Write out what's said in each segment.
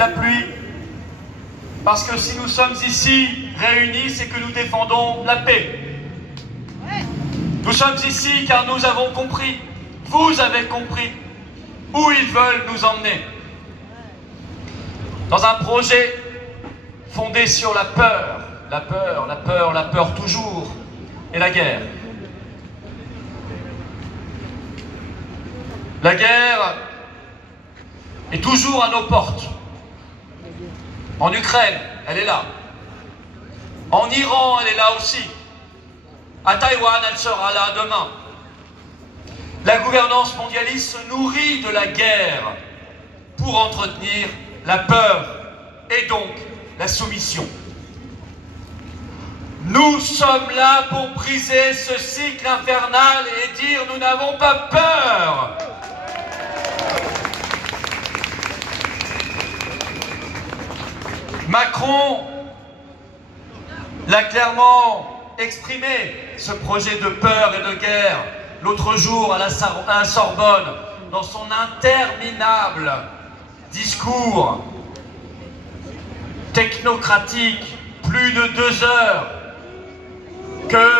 la pluie. Parce que si nous sommes ici réunis, c'est que nous défendons la paix. Nous sommes ici car nous avons compris, vous avez compris, où ils veulent nous emmener. Dans un projet fondé sur la peur, la peur, la peur, la peur toujours, et la guerre. La guerre est toujours à nos portes. En Ukraine, elle est là. En Iran, elle est là aussi. À Taïwan, elle sera là demain. La gouvernance mondialiste se nourrit de la guerre pour entretenir la peur et donc la soumission. Nous sommes là pour briser ce cycle infernal et dire nous n'avons pas peur. Macron l'a clairement exprimé, ce projet de peur et de guerre, l'autre jour à la Sorbonne, dans son interminable discours technocratique, plus de 2 heures, que,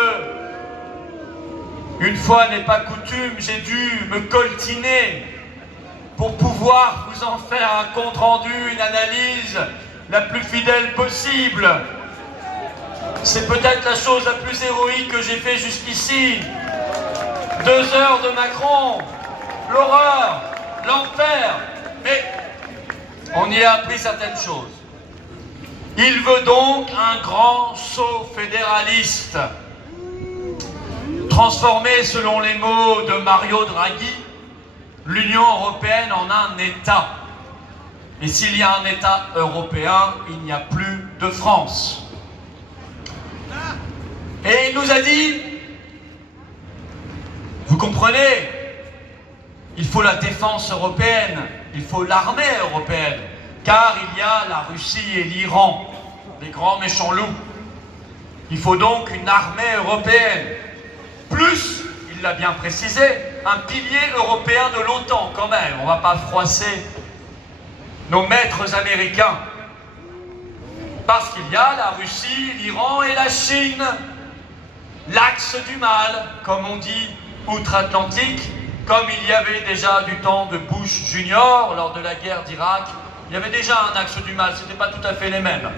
une fois n'est pas coutume, j'ai dû me coltiner pour pouvoir vous en faire un compte-rendu, une analyse la plus fidèle possible. C'est peut-être la chose la plus héroïque que j'ai fait jusqu'ici. 2 heures de Macron, l'horreur, l'enfer, mais on y a appris certaines choses. Il veut donc un grand saut fédéraliste, transformer, selon les mots de Mario Draghi, l'Union européenne en un État. Et s'il y a un État européen, il n'y a plus de France. Et il nous a dit, vous comprenez, il faut la défense européenne, il faut l'armée européenne, car il y a la Russie et l'Iran, les grands méchants loups. Il faut donc une armée européenne, plus, il l'a bien précisé, un pilier européen de l'OTAN quand même. On ne va pas froisser nos maîtres américains, parce qu'il y a la Russie, l'Iran et la Chine, l'axe du mal, comme on dit, outre-Atlantique, comme il y avait déjà du temps de Bush Junior, lors de la guerre d'Irak. Il y avait déjà un axe du mal, ce n'était pas tout à fait les mêmes.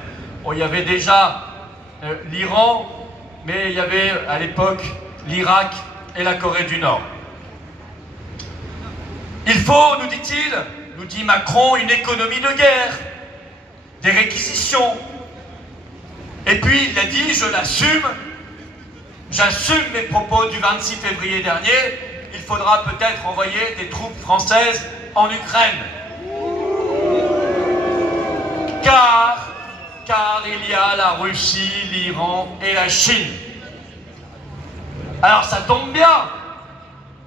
Bon, il y avait déjà l'Iran, mais il y avait à l'époque l'Irak et la Corée du Nord. Il faut, nous dit-il, nous dit Macron, une économie de guerre, des réquisitions. Et puis il a dit, je l'assume, j'assume mes propos du 26 février dernier, il faudra peut-être envoyer des troupes françaises en Ukraine. Car il y a la Russie, l'Iran et la Chine. Alors ça tombe bien,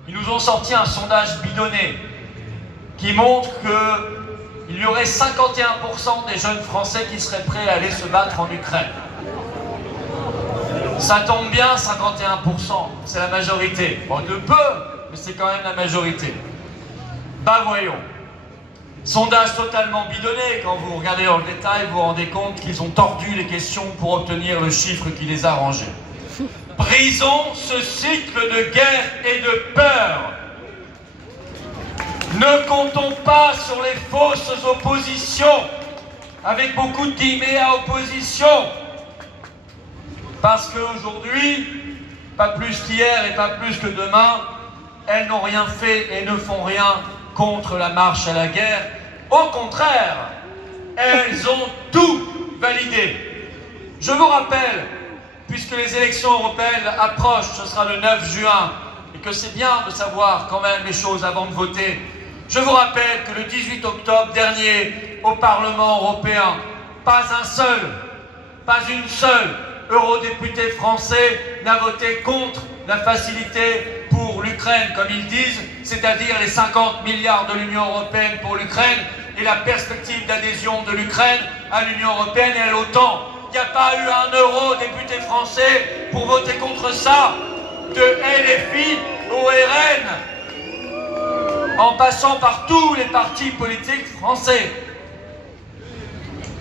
ils nous ont sorti un sondage bidonné qui montre qu'il y aurait 51% des jeunes Français qui seraient prêts à aller se battre en Ukraine. Ça tombe bien, 51%, c'est la majorité. Bon, de peu, mais c'est quand même la majorité. Bah voyons. Sondage totalement bidonné, quand vous regardez dans le détail, vous vous rendez compte qu'ils ont tordu les questions pour obtenir le chiffre qui les a rangés. Brisons ce cycle de guerre et de peur. Ne comptons pas sur les fausses oppositions, avec beaucoup de guillemets à opposition. Parce qu'aujourd'hui, pas plus qu'hier et pas plus que demain, elles n'ont rien fait et ne font rien contre la marche à la guerre. Au contraire, elles ont tout validé. Je vous rappelle, puisque les élections européennes approchent, ce sera le 9 juin, et que c'est bien de savoir quand même les choses avant de voter, je vous rappelle que le 18 octobre dernier, au Parlement européen, pas un seul, pas une seule eurodéputé français n'a voté contre la facilité pour l'Ukraine, comme ils disent, c'est-à-dire les 50 milliards de l'Union européenne pour l'Ukraine et la perspective d'adhésion de l'Ukraine à l'Union européenne et à l'OTAN. Il n'y a pas eu un eurodéputé français pour voter contre ça, de LFI au RN, en passant par tous les partis politiques français.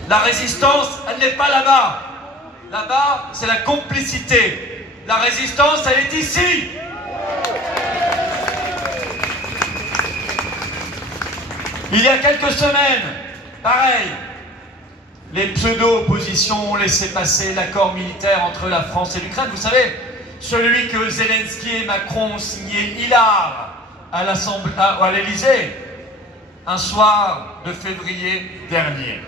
La résistance, elle n'est pas là-bas. Là-bas, c'est la complicité. La résistance, elle est ici. Il y a quelques semaines, pareil, les pseudo-oppositions ont laissé passer l'accord militaire entre la France et l'Ukraine. Vous savez, celui que Zelensky et Macron ont signé hilar à l'Élysée, un soir de février dernier.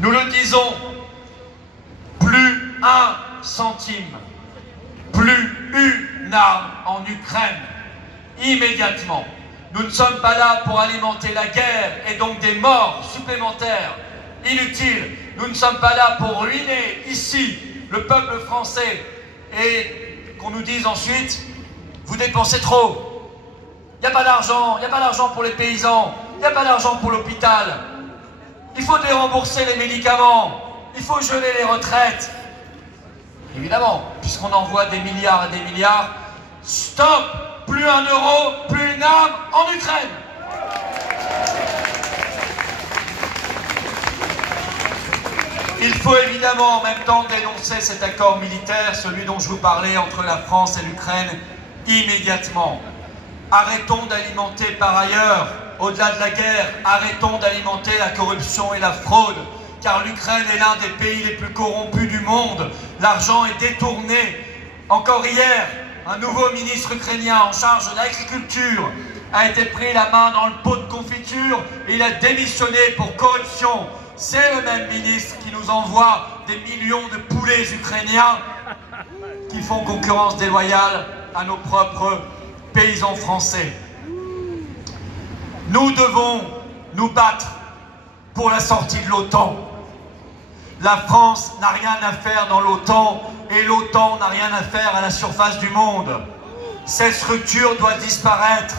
Nous le disons, plus un centime, plus une arme en Ukraine, immédiatement. Nous ne sommes pas là pour alimenter la guerre et donc des morts supplémentaires, inutiles. Nous ne sommes pas là pour ruiner ici le peuple français et qu'on nous dise ensuite « vous dépensez trop, il n'y a pas d'argent pour les paysans, il n'y a pas d'argent pour l'hôpital, il faut dérembourser les médicaments, il faut geler les retraites ». Évidemment, puisqu'on envoie des milliards et des milliards, stop! Plus un euro, plus une arme en Ukraine. Il faut évidemment en même temps dénoncer cet accord militaire, celui dont je vous parlais entre la France et l'Ukraine, immédiatement. Arrêtons d'alimenter par ailleurs, au-delà de la guerre, arrêtons d'alimenter la corruption et la fraude, car l'Ukraine est l'un des pays les plus corrompus du monde. L'argent est détourné. Encore hier, un nouveau ministre ukrainien en charge de l'agriculture a été pris la main dans le pot de confiture et il a démissionné pour corruption. C'est le même ministre qui nous envoie des millions de poulets ukrainiens qui font concurrence déloyale à nos propres paysans français. Nous devons nous battre pour la sortie de l'OTAN. La France n'a rien à faire dans l'OTAN et l'OTAN n'a rien à faire à la surface du monde. Cette structure doit disparaître.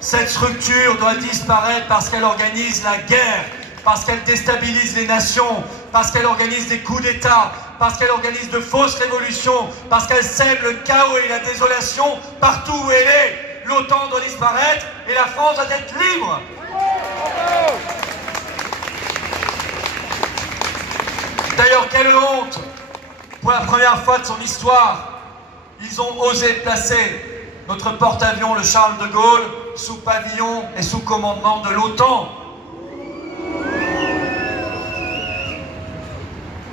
Cette structure doit disparaître parce qu'elle organise la guerre, parce qu'elle déstabilise les nations, parce qu'elle organise des coups d'État, parce qu'elle organise de fausses révolutions, parce qu'elle sème le chaos et la désolation partout où elle est. L'OTAN doit disparaître et la France doit être libre. D'ailleurs, quelle honte! Pour la première fois de son histoire, ils ont osé placer notre porte-avions, le Charles de Gaulle, sous pavillon et sous commandement de l'OTAN.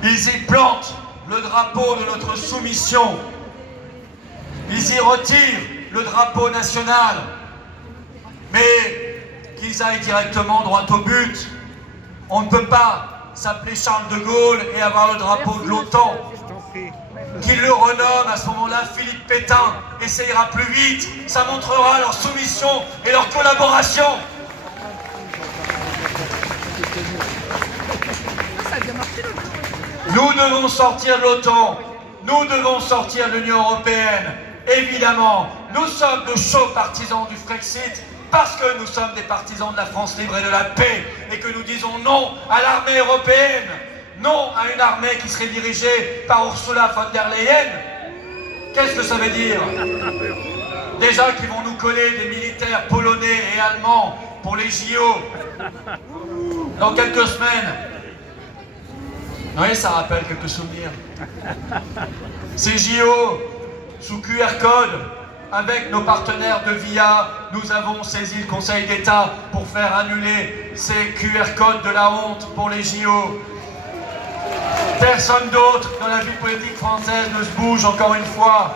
Ils y plantent le drapeau de notre soumission. Ils y retirent le drapeau national. Mais qu'ils aillent directement droit au but. On ne peut pas s'appeler Charles de Gaulle et avoir le drapeau de l'OTAN. Qu'ils le renomment à ce moment-là Philippe Pétain, et ça ira plus vite, ça montrera leur soumission et leur collaboration. Nous devons sortir de l'OTAN, nous devons sortir de l'Union européenne. Évidemment, nous sommes de chauds partisans du Frexit, parce que nous sommes des partisans de la France libre et de la paix, et que nous disons non à l'armée européenne, non à une armée qui serait dirigée par Ursula von der Leyen. Qu'est-ce que ça veut dire? Déjà qu'ils vont nous coller des militaires polonais et allemands pour les JO dans quelques semaines. Oui, ça rappelle quelques souvenirs. Ces JO sous QR code, avec nos partenaires de VIA, nous avons saisi le Conseil d'État pour faire annuler ces QR codes de la honte pour les JO. Personne d'autre dans la vie politique française ne se bouge encore une fois.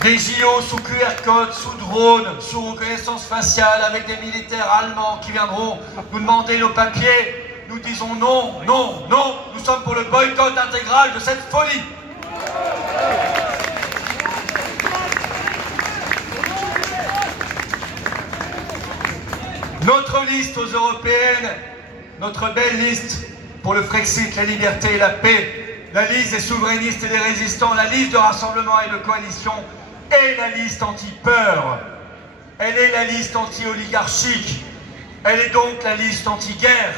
Des JO sous QR code, sous drone, sous reconnaissance faciale, avec des militaires allemands qui viendront nous demander nos papiers. Nous disons non, non, non, nous sommes pour le boycott intégral de cette folie. Notre liste aux européennes, notre belle liste pour le Frexit, la liberté et la paix, la liste des souverainistes et des résistants, la liste de rassemblement et de coalition est la liste anti-peur. Elle est la liste anti-oligarchique. Elle est donc la liste anti-guerre.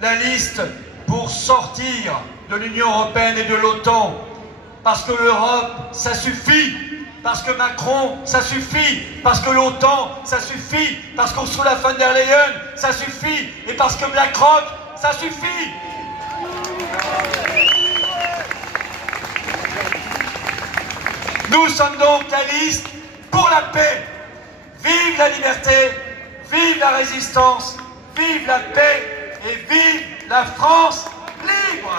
La liste pour sortir de l'Union européenne et de l'OTAN. Parce que l'Europe, ça suffit. parce que Macron, ça suffit, parce que l'OTAN, ça suffit, parce qu'Ursula von der Leyen, ça suffit, et parce que BlackRock, ça suffit. Nous sommes donc la liste pour la paix. Vive la liberté, vive la résistance, vive la paix et vive la France libre.